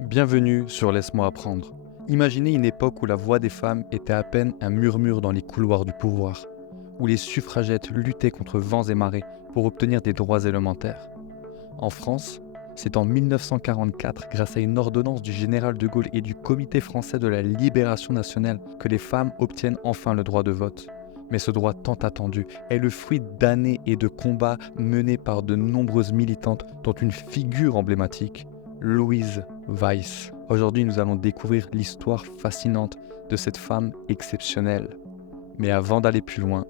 Bienvenue sur Laisse-moi apprendre. Imaginez une époque où la voix des femmes était à peine un murmure dans les couloirs du pouvoir, où les suffragettes luttaient contre vents et marées pour obtenir des droits élémentaires. En France, c'est en 1944, grâce à une ordonnance du général de Gaulle et du Comité français de la libération nationale, que les femmes obtiennent enfin le droit de vote. Mais ce droit tant attendu est le fruit d'années et de combats menés par de nombreuses militantes, dont une figure emblématique, Louise Weiss. Aujourd'hui, nous allons découvrir l'histoire fascinante de cette femme exceptionnelle. Mais avant d'aller plus loin,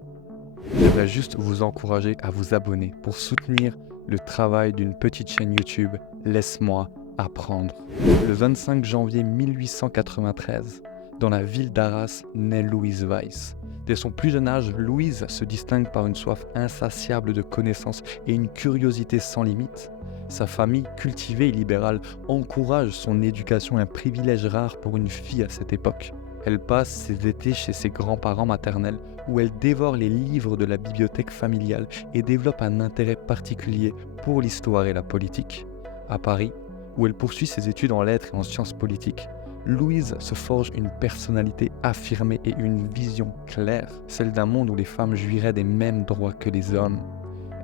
je voudrais juste vous encourager à vous abonner pour soutenir le travail d'une petite chaîne YouTube Laisse-moi apprendre. Le 25 janvier 1893, dans la ville d'Arras, naît Louise Weiss. Dès son plus jeune âge, Louise se distingue par une soif insatiable de connaissances et une curiosité sans limite. Sa famille, cultivée et libérale, encourage son éducation, un privilège rare pour une fille à cette époque. Elle passe ses étés chez ses grands-parents maternels, où elle dévore les livres de la bibliothèque familiale et développe un intérêt particulier pour l'histoire et la politique. À Paris, où elle poursuit ses études en lettres et en sciences politiques, Louise se forge une personnalité affirmée et une vision claire, celle d'un monde où les femmes jouiraient des mêmes droits que les hommes.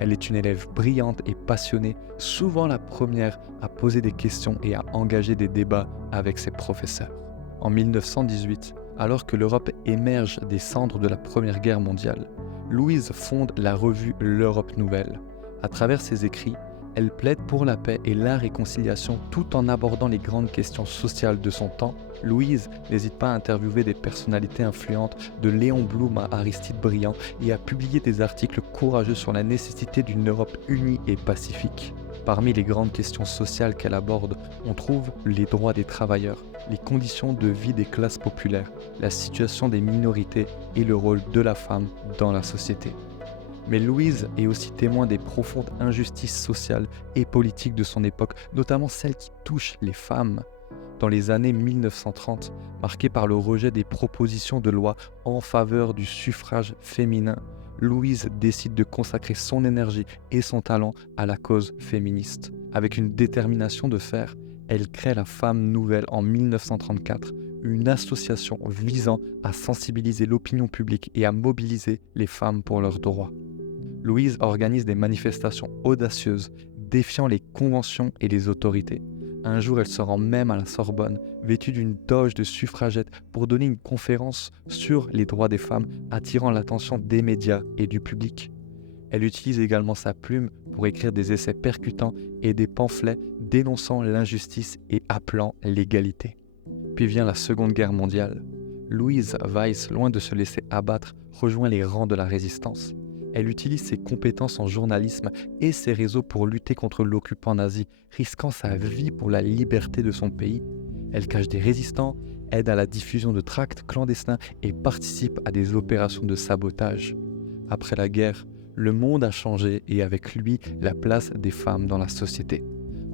Elle est une élève brillante et passionnée, souvent la première à poser des questions et à engager des débats avec ses professeurs. En 1918, alors que l'Europe émerge des cendres de la Première Guerre mondiale, Louise fonde la revue L'Europe Nouvelle. À travers ses écrits, elle plaide pour la paix et la réconciliation tout en abordant les grandes questions sociales de son temps. Louise n'hésite pas à interviewer des personnalités influentes, de Léon Blum à Aristide Briand, et à publier des articles courageux sur la nécessité d'une Europe unie et pacifique. Parmi les grandes questions sociales qu'elle aborde, on trouve les droits des travailleurs, les conditions de vie des classes populaires, la situation des minorités et le rôle de la femme dans la société. Mais Louise est aussi témoin des profondes injustices sociales et politiques de son époque, notamment celles qui touchent les femmes. Dans les années 1930, marquées par le rejet des propositions de loi en faveur du suffrage féminin, Louise décide de consacrer son énergie et son talent à la cause féministe. Avec une détermination de fer, elle crée la Femme Nouvelle en 1934, une association visant à sensibiliser l'opinion publique et à mobiliser les femmes pour leurs droits. Louise organise des manifestations audacieuses, défiant les conventions et les autorités. Un jour, elle se rend même à la Sorbonne, vêtue d'une toge de suffragette, pour donner une conférence sur les droits des femmes, attirant l'attention des médias et du public. Elle utilise également sa plume pour écrire des essais percutants et des pamphlets dénonçant l'injustice et appelant l'égalité. Puis vient la Seconde Guerre mondiale. Louise Weiss, loin de se laisser abattre, rejoint les rangs de la résistance. Elle utilise ses compétences en journalisme et ses réseaux pour lutter contre l'occupant nazi, risquant sa vie pour la liberté de son pays. Elle cache des résistants, aide à la diffusion de tracts clandestins et participe à des opérations de sabotage. Après la guerre, le monde a changé et avec lui la place des femmes dans la société.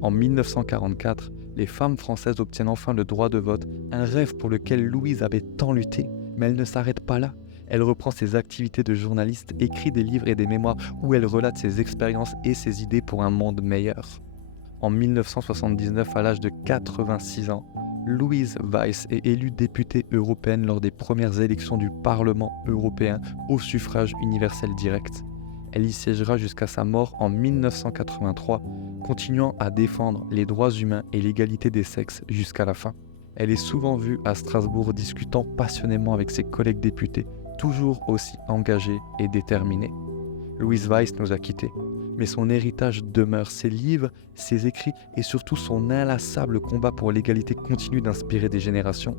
En 1944, les femmes françaises obtiennent enfin le droit de vote, un rêve pour lequel Louise avait tant lutté, mais elle ne s'arrête pas là. Elle reprend ses activités de journaliste, écrit des livres et des mémoires où elle relate ses expériences et ses idées pour un monde meilleur. En 1979, à l'âge de 86 ans, Louise Weiss est élue députée européenne lors des premières élections du Parlement européen au suffrage universel direct. Elle y siégera jusqu'à sa mort en 1983, continuant à défendre les droits humains et l'égalité des sexes jusqu'à la fin. Elle est souvent vue à Strasbourg discutant passionnément avec ses collègues députés, toujours aussi engagée et déterminée. Louise Weiss nous a quittés, mais son héritage demeure, ses livres, ses écrits et surtout son inlassable combat pour l'égalité continue d'inspirer des générations.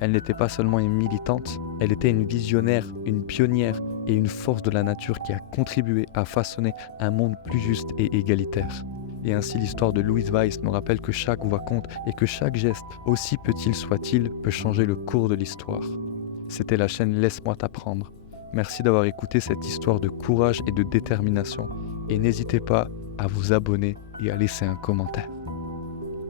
Elle n'était pas seulement une militante, elle était une visionnaire, une pionnière et une force de la nature qui a contribué à façonner un monde plus juste et égalitaire. Et ainsi l'histoire de Louise Weiss nous rappelle que chaque voix compte et que chaque geste, aussi petit soit-il, peut changer le cours de l'histoire. C'était la chaîne Laisse-moi t'apprendre. Merci d'avoir écouté cette histoire de courage et de détermination. Et n'hésitez pas à vous abonner et à laisser un commentaire.